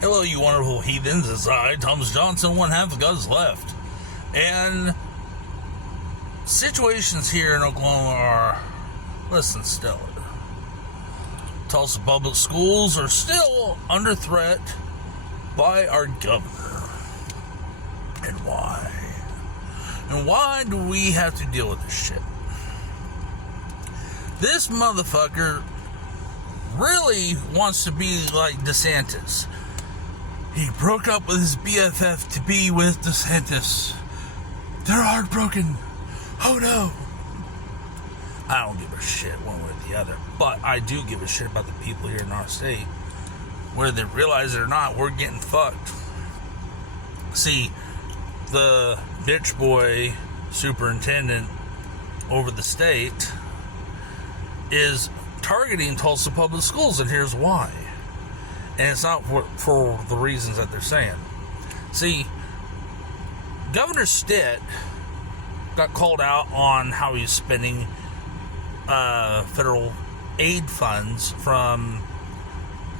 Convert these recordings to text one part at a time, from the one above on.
Hello, you wonderful heathens. It's I, Thomas Johnson, one half of God's left. And situations here in Oklahoma are less than stellar. Tulsa public schools are still under threat by our governor. And why? And why do we have to deal with this shit? This motherfucker really wants to be like DeSantis. He broke up with his BFF to be with DeSantis. They're heartbroken. Oh no. I don't give a shit one way or the other, but I do give a shit about the people here in our state. Whether they realize it or not, we're getting fucked. See, the bitch boy superintendent over the state is targeting Tulsa public schools, and here's why. And it's not for the reasons that they're saying. See, Governor Stitt got called out on how he's spending federal aid funds from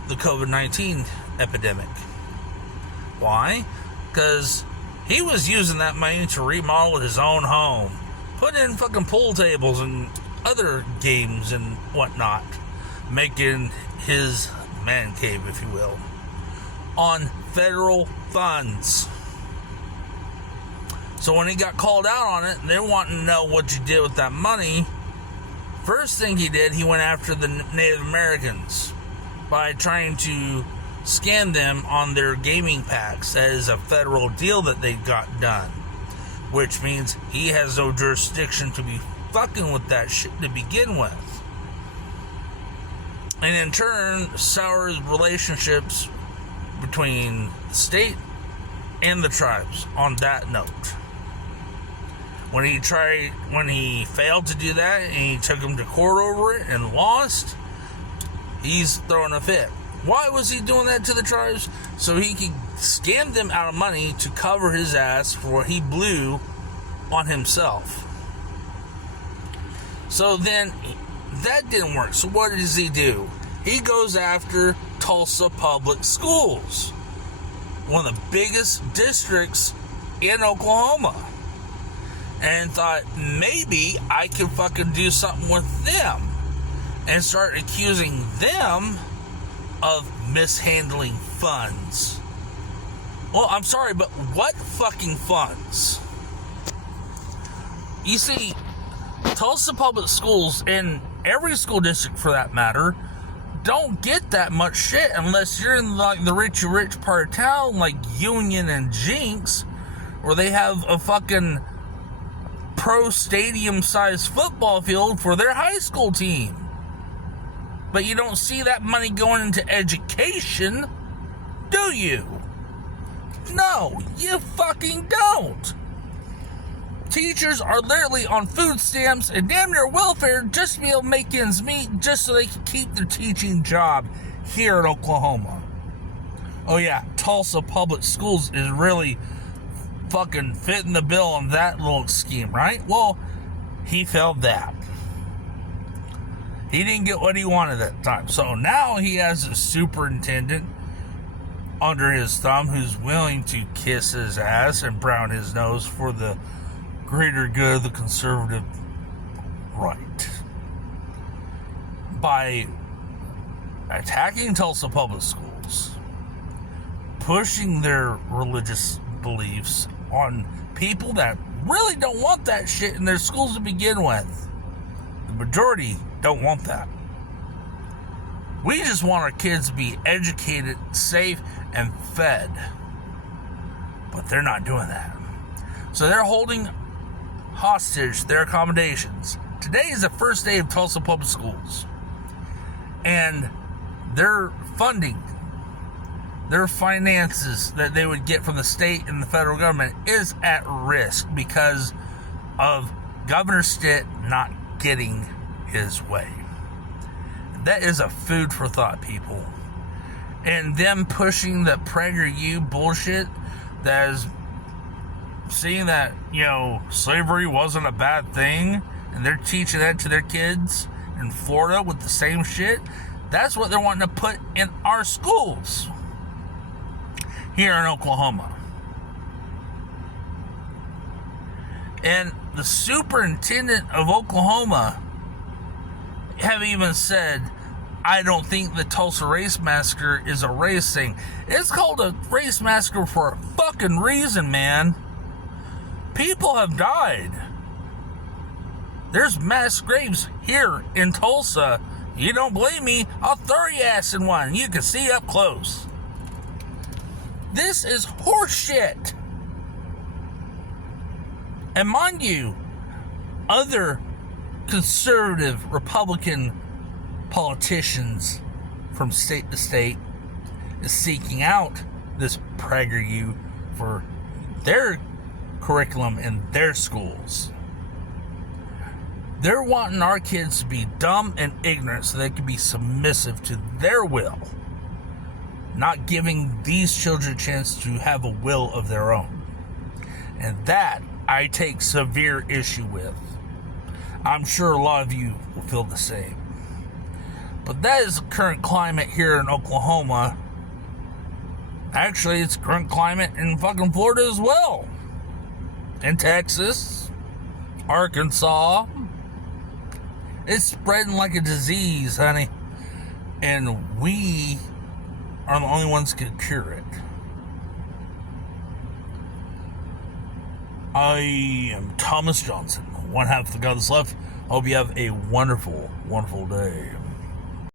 the COVID-19 epidemic. Why? Because he was using that money to remodel his own home, put in fucking pool tables and other games and whatnot, making his man cave, if you will, on federal funds. So when he got called out on it, they wanting to know what you did with that money. First thing he did, he went after the Native Americans by trying to scam them on their gaming packs. That is a federal deal that they got done, which means he has no jurisdiction to be fucking with that shit to begin with. And in turn, sours relationships between the state and the tribes on that note. When he failed to do that and he took him to court over it and lost, he's throwing a fit. Why was he doing that to the tribes? So he could scam them out of money to cover his ass for what he blew on himself. So then that didn't work. So what does he do? He goes after Tulsa public schools, one of the biggest districts in Oklahoma, and thought maybe I could fucking do something with them and start accusing them of mishandling funds. Well, I'm sorry, but what fucking funds? You see, Tulsa public schools, and every school district for that matter, don't get that much shit unless you're in like the rich part of town, like Union and Jinx, where they have a fucking pro stadium sized football field for their high school team. But you don't see that money going into education, do you? No, you fucking don't. Teachers are literally on food stamps and damn near welfare just to be able to make ends meet, just so they can keep their teaching job here in Oklahoma. Oh yeah, Tulsa Public Schools is really fucking fitting the bill on that little scheme, right? Well, he failed that. He didn't get what he wanted at the time. So now he has a superintendent under his thumb who's willing to kiss his ass and brown his nose for the greater good of the conservative right. By attacking Tulsa public schools, pushing their religious beliefs on people that really don't want that shit in their schools to begin with. The majority don't want that. We just want our kids to be educated, safe, and fed. But they're not doing that. So they're holding hostage their accommodations. Today is the first day of Tulsa Public Schools. And their funding, their finances that they would get from the state and the federal government is at risk because of Governor Stitt not getting his way. That is a food for thought, people. And them pushing the PragerU bullshit that is seeing that, slavery wasn't a bad thing, and they're teaching that to their kids in Florida with the same shit. That's what they're wanting to put in our schools. here in Oklahoma. And the superintendent of Oklahoma have even said, I don't think the Tulsa Race Massacre is a race thing. It's called a race massacre for a fucking reason, man. People have died. There's mass graves here in Tulsa. You don't believe me? I'll throw your ass in one. You can see up close. This is horseshit. And mind you, other conservative Republican politicians from state to state is seeking out this PragerU for their curriculum in their schools. They're wanting our kids to be dumb and ignorant so they can be submissive to their will, not giving these children a chance to have a will of their own. And that I take severe issue with. I'm sure a lot of you will feel the same. But that is the current climate here in Oklahoma. Actually, it's current climate in fucking Florida as well. In Texas, Arkansas. It's spreading like a disease, honey. And we are the only ones who can cure it. I am Thomas Johnson, one half of the God that's left. Hope you have a wonderful, wonderful day.